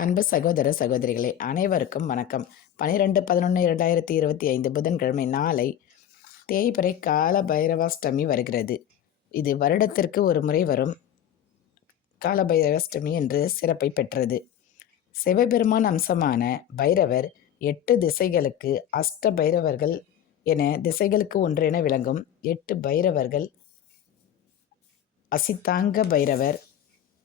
அன்பு சகோதர சகோதரிகளே, அனைவருக்கும் வணக்கம். 12/11/2025 புதன்கிழமை நாளை தேய்பிறை கால பைரவாஷ்டமி வருகிறது. இது வருடத்திற்கு ஒரு முறை வரும் கால பைரவாஷ்டமி என்று சிறப்பை பெற்றது. சிவபெருமான் அம்சமான பைரவர் 8 திசைகளுக்கு அஷ்ட பைரவர்கள் என திசைகளுக்கு ஒன்றென விளங்கும் 8 பைரவர்கள் அசிதாங்க பைரவர்,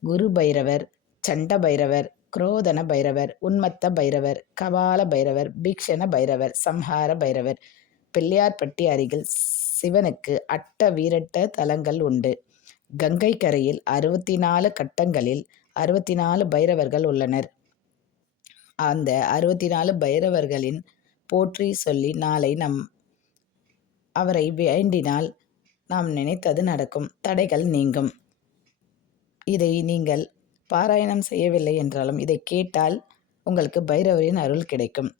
குரு பைரவர், சண்ட பைரவர், குரோதன பைரவர், உன்மத்த பைரவர், கபால பைரவர், பீக்ஷண பைரவர், சம்ஹார பைரவர். பிள்ளையார்பட்டி அருகில் சிவனுக்கு அட்ட வீரட்ட தலங்கள் உண்டு. கங்கை கரையில் 64 கட்டங்களில் 64 பைரவர்கள் உள்ளனர். அந்த 64 பைரவர்களின் போற்றி சொல்லி நாளை அவரை வேண்டினால் நாம் நினைத்தது நடக்கும், தடைகள் நீங்கும். இதை நீங்கள் பாராயணம் செய்யவில்லை என்றாலும் இதை கேட்டால் உங்களுக்கு பைரவரின் அருள் கிடைக்கும்.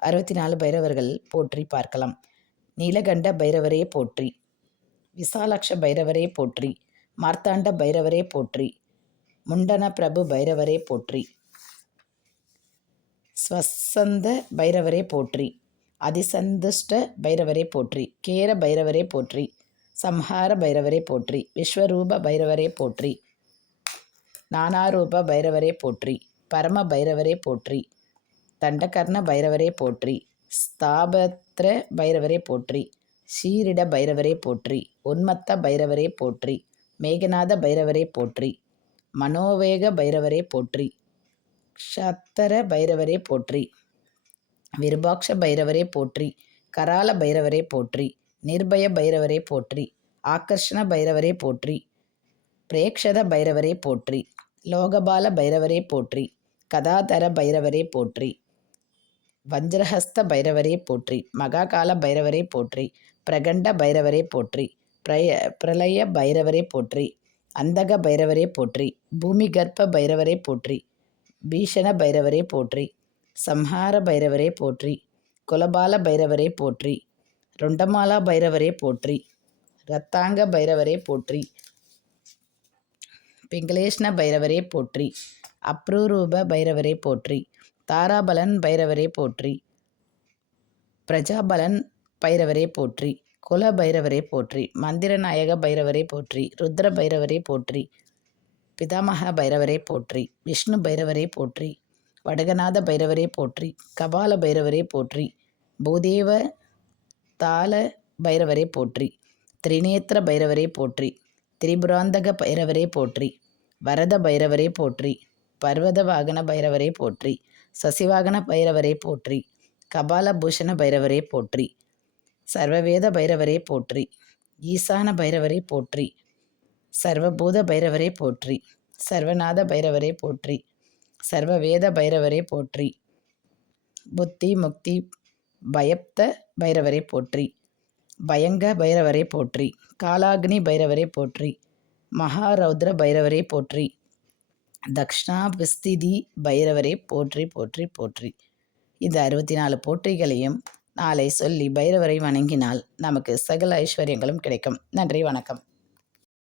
64 பைரவர்கள் போற்றி பார்க்கலாம். நீலகண்ட பைரவரே போற்றி, விசாலாட்ச பைரவரே போற்றி, மார்த்தாண்ட பைரவரே போற்றி, முண்டன பிரபு பைரவரே போற்றி, ஸ்வசந்த பைரவரே போற்றி, அதிசந்துஷ்ட பைரவரே போற்றி, கேர பைரவரே போற்றி, சம்ஹார பைரவரே போற்றி, விஸ்வரூப பைரவரே போற்றி, நானாரூப பைரவரே போற்றி, பரம பைரவரே போற்றி, தண்டகர்ண பைரவரே போற்றி, ஸ்தாபத்ர பைரவரே போற்றி, ஷீரிட பைரவரே போற்றி, உன்மத்த பைரவரே போற்றி, மேகநாத பைரவரே போற்றி, மனோவேக பைரவரே போற்றி, க்ஷத்தர பைரவரே போற்றி, விருபாக்ஷ பைரவரே போற்றி, கரால பைரவரே போற்றி, நிர்பய பைரவரே போற்றி, ஆகர்ஷண பைரவரே போற்றி, பிரேக்ஷத பைரவரே போற்றி, லோகபால பைரவரே போற்றி, கதாதர பைரவரே போற்றி, வஜ்ரஹஸ்த பைரவரே போற்றி, மகாகால பைரவரே போற்றி, பிரகண்ட பைரவரே போற்றி, பிரளய பைரவரே போற்றி, அந்தக பைரவரே போற்றி, பூமி கர்ப்ப பைரவரே போற்றி, பீஷண பைரவரே போற்றி, சம்ஹார பைரவரே போற்றி, குலபால பைரவரே போற்றி, ருண்டமாலா பைரவரே போற்றி, ரத்தாங்க பைரவரே போற்றி, பிங்களேஷ்ண பைரவரே போற்றி, அப்ரூரூப பைரவரே போற்றி, தாராபலன் பைரவரே போற்றி, பிரஜாபலன் பைரவரே போற்றி, குல பைரவரே போற்றி, மந்திரநாயக பைரவரே போற்றி, ருத்ர பைரவரே போற்றி, பிதாமக பைரவரே போற்றி, விஷ்ணு பைரவரே போற்றி, வடகநாத பைரவரே போற்றி, கபால பைரவரே போற்றி, பூதேவ தாள பைரவரே போற்றி, திரிநேத்திர பைரவரே போற்றி, திரிபுராந்தக பைரவரே போற்றி, வரத பைரவரே போற்றி, பர்வத வாகன பைரவரே போற்றி, சசிவாகன பைரவரே போற்றி, கபால பூஷண பைரவரே போற்றி, சர்வவேத பைரவரே போற்றி, ஈசான பைரவரே போற்றி, சர்வபூத பைரவரே போற்றி, சர்வநாத பைரவரே போற்றி, சர்வவேத பைரவரே போற்றி, புத்தி முக்தி பயப்த பைரவரே போற்றி, பயங்க பைரவரே போற்றி, காலாக்னி பைரவரே போற்றி, மகாரௌத்ர பைரவரே போற்றி, தக்ஷணாபிஸ்திதி பைரவரே போற்றி போற்றி போற்றி. இந்த 64 போற்றிகளையும் நாளை சொல்லி பைரவரை வணங்கினால் நமக்கு சகல ஐஸ்வர்யங்களும் கிடைக்கும். நன்றி, வணக்கம்.